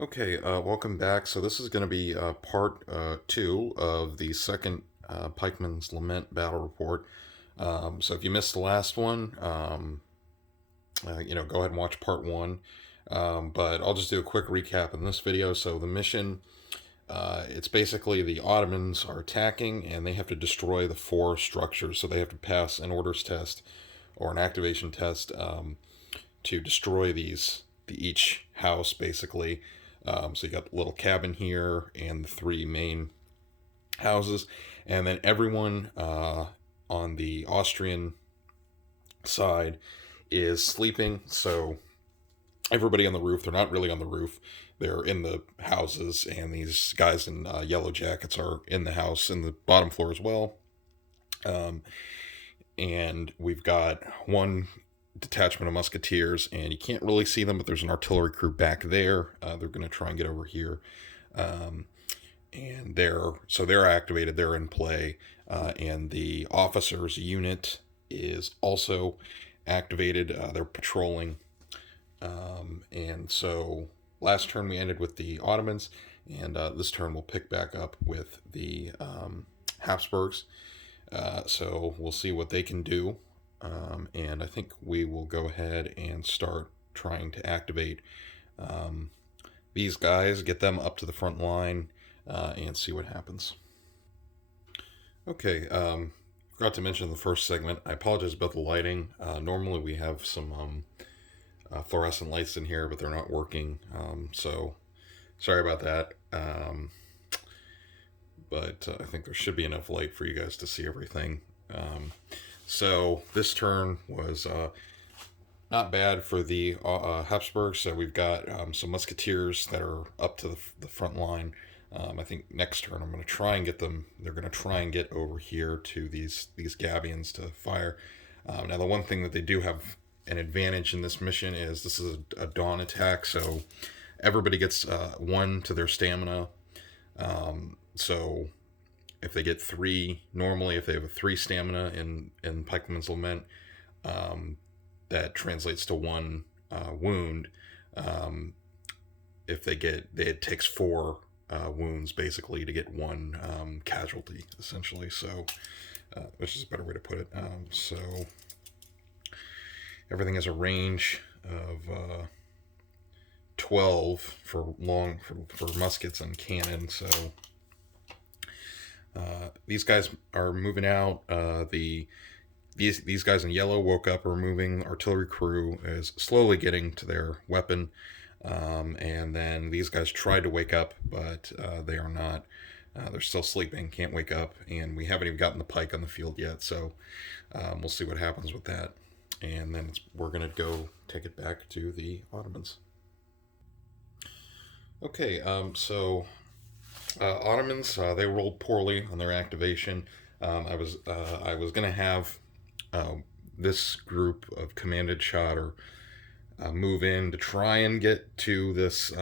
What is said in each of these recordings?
Okay, welcome back. So this is going to be part two of the second Pikeman's Lament battle report. So if you missed the last one, go ahead and watch part one. But I'll just do a quick recap in this video. So the mission, it's basically the Ottomans are attacking and they have to destroy the four structures. So they have to pass an orders test or an activation test to destroy each house basically. So you got the little cabin here and the three main houses, and then everyone on the Austrian side is sleeping. So everybody on the roof, they're not really on the roof, they're in the houses, and these guys in yellow jackets are in the house in the bottom floor as well. Um, and we've got one detachment of musketeers, and you can't really see them, but there's an artillery crew back there. They're going to try and get over here, and they're activated. They're in play, and the officers unit is also activated. They're patrolling, and so last turn we ended with the Ottomans, and this turn we'll pick back up with the Habsburgs. So we'll see what they can do. And I think we will go ahead and start trying to activate these guys, get them up to the front line, and see what happens. Okay, forgot to mention in the first segment, I apologize about the lighting. Normally we have some fluorescent lights in here, but they're not working, so sorry about that. But I think there should be enough light for you guys to see everything. So this turn was not bad for the Habsburgs. So we've got some musketeers that are up to the front line. I think next turn I'm going to try and get them. They're going to try and get over here to these Gabions to fire. Now the one thing that they do have an advantage in this mission is this is a dawn attack, so everybody gets one to their stamina. So if they get three, normally if they have a three stamina in Pikeman's Lament, that translates to one wound. If it takes four wounds basically to get one casualty essentially. So, which is a better way to put it. So everything has a range of 12 for muskets and cannon. So these guys are moving out. These guys in yellow woke up, are moving. Artillery crew is slowly getting to their weapon, and then these guys tried to wake up, but they are not. They're still sleeping, can't wake up, and we haven't even gotten the pike on the field yet. So we'll see what happens with that, and then we're gonna go take it back to the Ottomans. Okay, so Ottomans, they rolled poorly on their activation. I was going to have this group of commanded shot or move in to try and get to this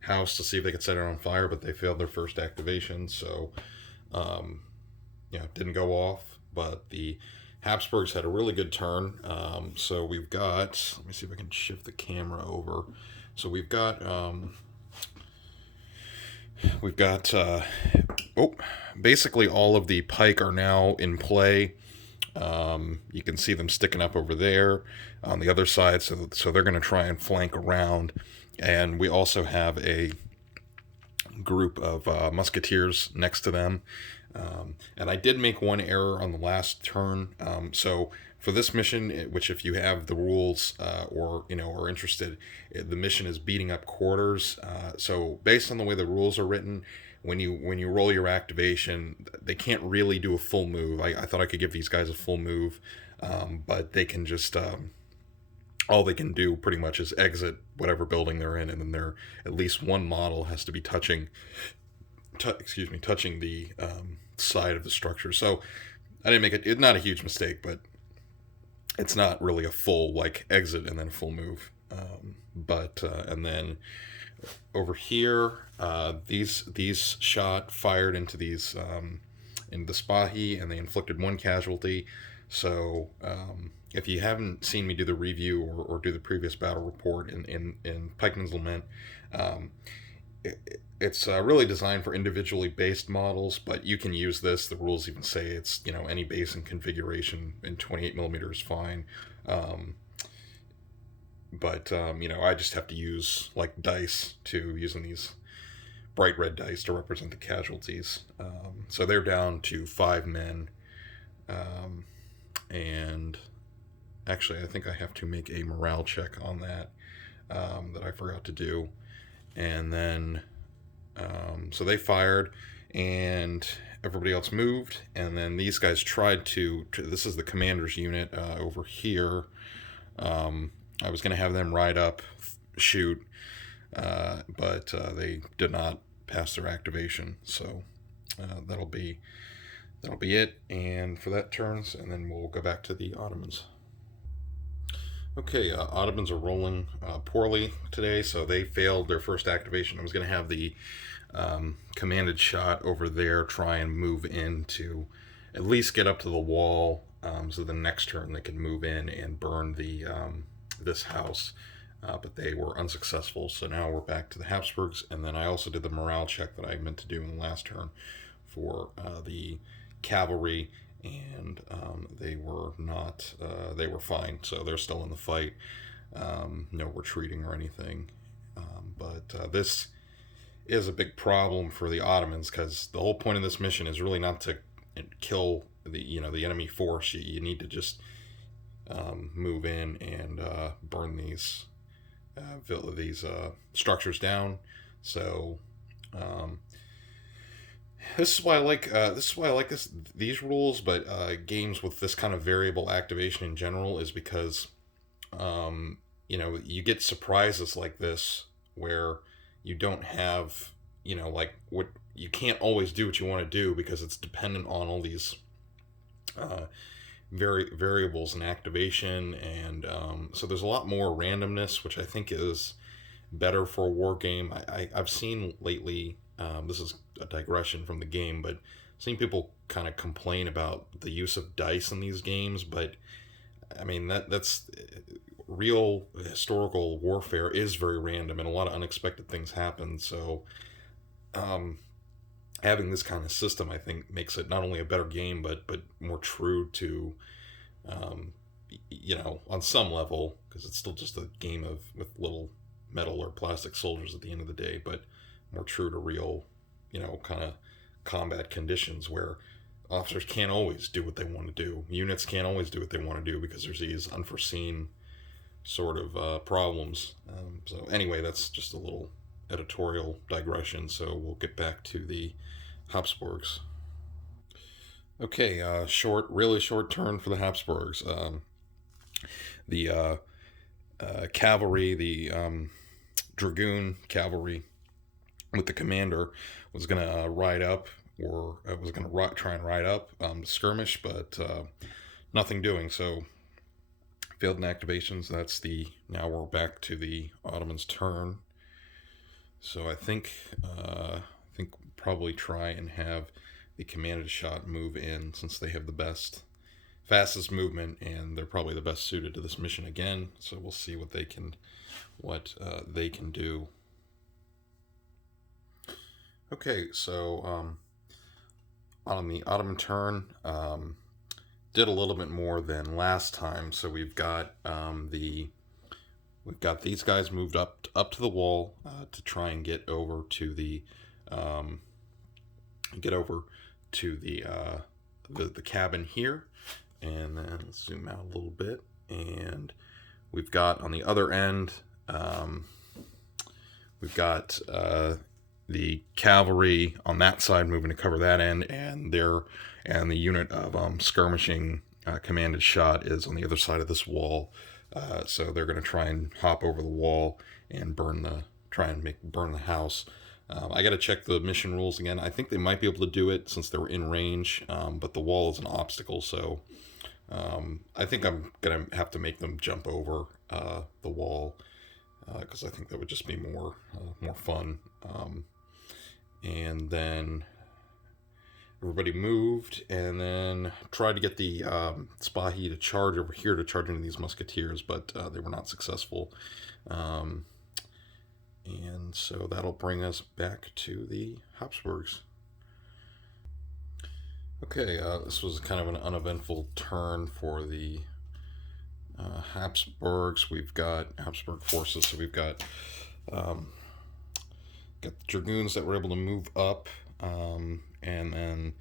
house to see if they could set it on fire, but they failed their first activation, so it didn't go off. But the Habsburgs had a really good turn. So we've got, let me see if I can shift the camera over. So we've got basically all of the pike are now in play. You can see them sticking up over there on the other side, so they're going to try and flank around. And we also have a group of musketeers next to them. And I did make one error on the last turn. So for this mission, which if you have the rules or are interested, the mission is beating up quarters. So based on the way the rules are written, when you roll your activation, they can't really do a full move. I thought I could give these guys a full move, but they can just all they can do pretty much is exit whatever building they're in, and then at least one model has to be touching the side of the structure. So I didn't make it. It's not a huge mistake, but it's not really a full exit and then a full move. And then over here, these shot fired into these into the Spahi, and they inflicted one casualty. So if you haven't seen me do the review or do the previous battle report in Pikeman's Lament, um, it's really designed for individually based models, but you can use this. The rules even say it's, any base and configuration in 28 millimeter is fine. Um, but I just have to use like dice to using these bright red dice to represent the casualties. So they're down to 5 men, um, and actually I think I have to make a morale check on that, that I forgot to do. And then so they fired, and everybody else moved, and then these guys tried to this is the commander's unit over here. I was going to have them ride up, shoot, but they did not pass their activation, so that'll be it, and for that turns, and then we'll go back to the Ottomans. Okay, Ottomans are rolling poorly today, so they failed their first activation. I was going to have the commanded shot over there try and move in to at least get up to the wall, so the next turn they could move in and burn the this house, but they were unsuccessful. So now we're back to the Habsburgs, and then I also did the morale check that I meant to do in the last turn for the cavalry, and they were not, they were fine, so they're still in the fight. No retreating or anything, but this is a big problem for the Ottomans, because the whole point of this mission is really not to kill the enemy force. You need to just move in and burn these structures down. So this is why I like these rules, but games with this kind of variable activation in general is because you get surprises like this where you don't have like what you can't always do what you want to do because it's dependent on all these variables and activation, and so there's a lot more randomness, which I think is better for a war game. I've seen lately, this is a digression from the game, but I've seen people kind of complain about the use of dice in these games, but I mean that's real historical warfare is very random, and a lot of unexpected things happen. So having this kind of system, I think, makes it not only a better game, but more true to, on some level, because it's still just a game with little metal or plastic soldiers at the end of the day, but more true to real, kind of combat conditions where officers can't always do what they want to do. Units can't always do what they want to do because there's these unforeseen sort of problems. So anyway, that's just a little editorial digression, so we'll get back to the Habsburgs. Okay, really short turn for the Habsburgs. The cavalry, the dragoon cavalry with the commander was going to ride up, or was going to try and ride up, skirmish, but nothing doing. So failed in activations. Now we're back to the Ottomans' turn. So I think probably try and have the commanded shot move in, since they have the fastest movement, and they're probably the best suited to this mission again. So we'll see what they can do. Okay, so on the Ottoman turn, did a little bit more than last time. So we've got these guys moved up to the wall to try and get over to the the cabin here, and then let's zoom out a little bit, and we've got on the other end, we've got the cavalry on that side moving to cover that end, and the unit of skirmishing commanded shot is on the other side of this wall. So they're going to try and hop over the wall and burn the house. I got to check the mission rules again. I think they might be able to do it since they were in range, but the wall is an obstacle. So I think I'm going to have to make them jump over the wall, because I think that would just be more fun. And then Everybody moved, and then tried to get the Spahi to charge over here to charge into these musketeers, but they were not successful. Um, and so that'll bring us back to the Habsburgs. Okay, this was kind of an uneventful turn for the Habsburgs. We've got Habsburg forces, so we've um, got the dragoons that were able to move up, and then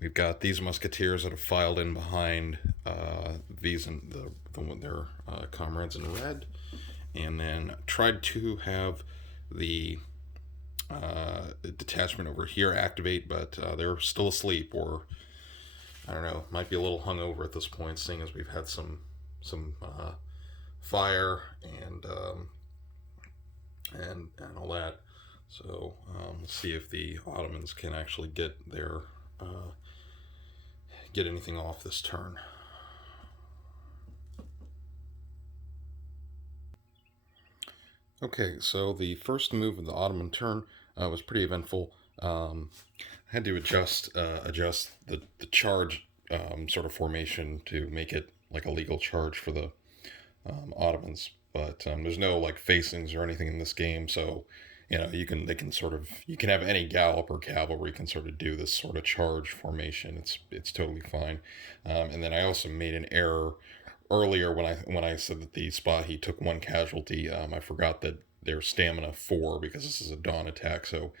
we've got these musketeers that have filed in behind these and their comrades in red, and then tried to have the detachment over here activate, but they're still asleep, or I don't know, might be a little hungover at this point, seeing as we've had some fire and all that. So let's see if the Ottomans can actually get anything off this turn. Okay, so the first move of the Ottoman turn was pretty eventful. I had to adjust the charge sort of formation to make it like a legal charge for the Ottomans. But there's no like facings or anything in this game, so you can have any gallop or cavalry can sort of do this sort of charge formation. It's totally fine. And then I also made an error earlier when I said that the Spahi took one casualty. I forgot that they're stamina 4 because this is a dawn attack. So,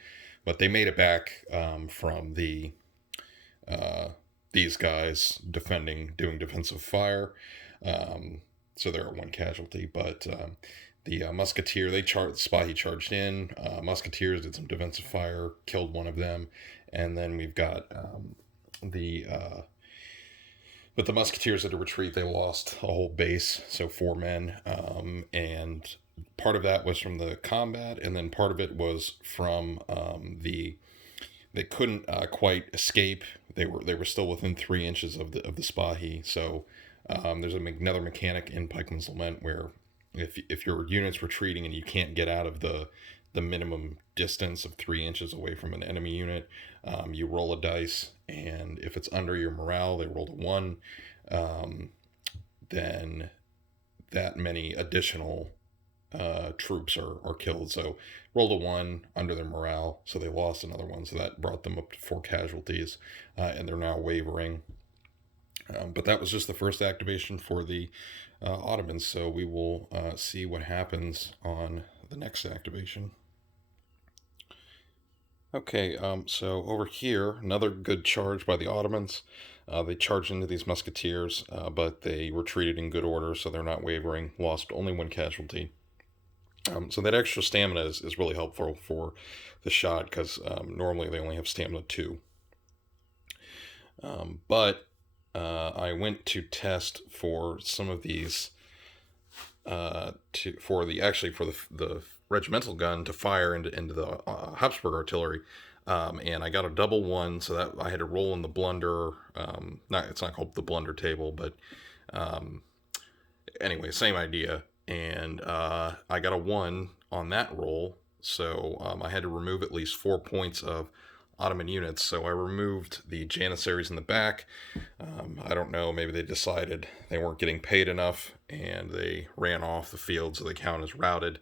but they made it back from these guys doing defensive fire. So they're at one casualty, but the musketeer, Spahi charged in. Musketeers did some defensive fire, killed one of them, and then we've got but the musketeers had to retreat. They lost a whole base, so 4 men, and part of that was from the combat, and then part of it was from they couldn't quite escape. They were still within 3 inches of the Spahi, so. There's another mechanic in Pikeman's Lament where if your unit's retreating and you can't get out of the minimum distance of 3 inches away from an enemy unit, you roll a dice, and if it's under your morale, they roll a 1, then that many additional troops are killed. So rolled a 1 under their morale, so they lost another 1, so that brought them up to 4 casualties, and they're now wavering. But that was just the first activation for the Ottomans, so we will see what happens on the next activation. Okay, so over here, another good charge by the Ottomans. They charged into these musketeers, but they retreated in good order, so they're not wavering, lost only 1 casualty. So that extra stamina is really helpful for the shot, because normally they only have stamina 2. But I went to test for some of these for the regimental gun to fire into the Habsburg artillery, and I got a double 1, so that I had to roll in the blunder. It's not called the blunder table, but anyway, same idea. And I got a 1 on that roll, so I had to remove at least 4 points of Ottoman units. So I removed the Janissaries in the back. I don't know, maybe they decided they weren't getting paid enough and they ran off the field, so they count as routed.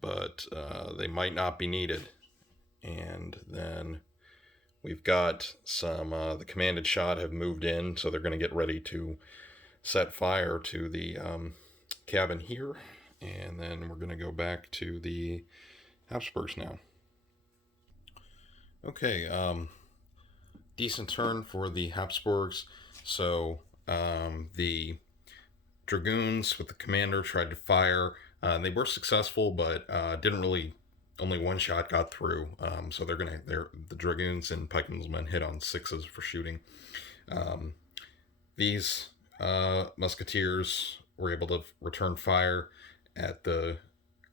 But they might not be needed. And then we've got the commanded shot have moved in, so they're going to get ready to set fire to the cabin here. And then we're going to go back to the Habsburgs now. Okay, decent turn for the Habsburgs. So the dragoons with the commander tried to fire. They were successful, but didn't really. Only 1 shot got through. So the dragoons and Pikeman's men hit on 6s for shooting. These musketeers were able to return fire at the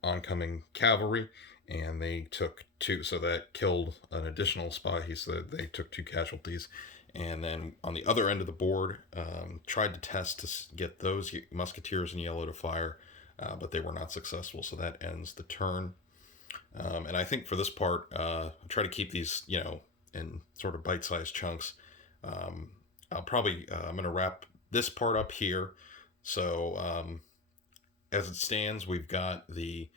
oncoming cavalry, and they took 2, so that killed an additional Spahi, so they took 2 casualties. And then on the other end of the board, tried to test to get those musketeers in yellow to fire, but they were not successful, so that ends the turn. And I think for this part, try to keep these, in sort of bite-sized chunks. I'm going to wrap this part up here. So as it stands, we've got the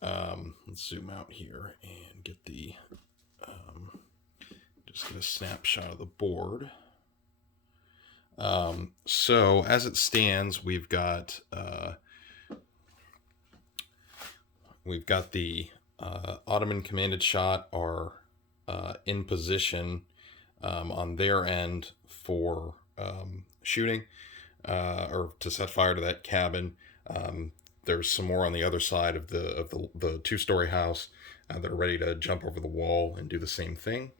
let's zoom out here and get the just get a snapshot of the board. So as it stands, we've got the Ottoman commanded shot are in position on their end for shooting or to set fire to that cabin. There's some more on the other side of the two-story house that are ready to jump over the wall and do the same thing.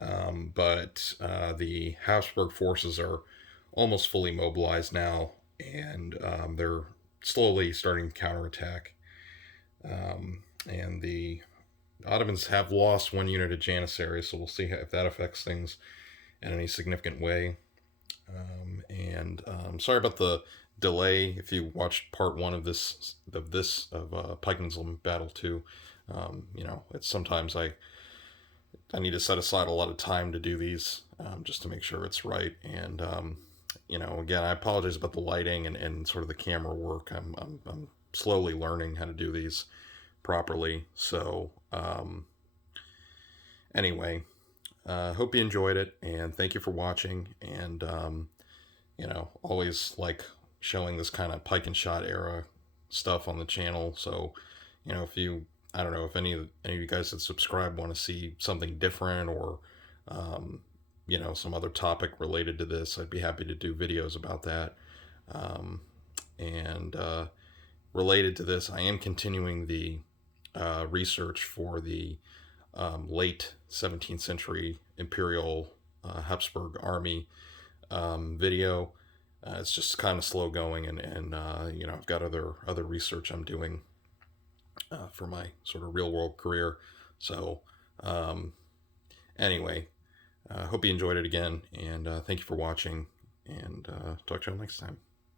But the Habsburg forces are almost fully mobilized now, and they're slowly starting to counterattack. And the Ottomans have lost one unit of Janissaries, so we'll see if that affects things in any significant way. Sorry about the delay. If you watched part one of Pikeman's Lament Battle 2, it's sometimes I need to set aside a lot of time to do these just to make sure it's right. And again, I apologize about the lighting and sort of the camera work. I'm slowly learning how to do these properly. So anyway, hope you enjoyed it, and thank you for watching. And always like showing this kind of pike and shot era stuff on the channel. So I don't know if any of you guys that subscribe want to see something different, or some other topic related to this, I'd be happy to do videos about that. Related to this, I am continuing the research for the late 17th century Imperial Habsburg army video. It's just kind of slow going, and I've got other research I'm doing for my sort of real world career. So anyway, hope you enjoyed it again, and thank you for watching, and talk to you all next time.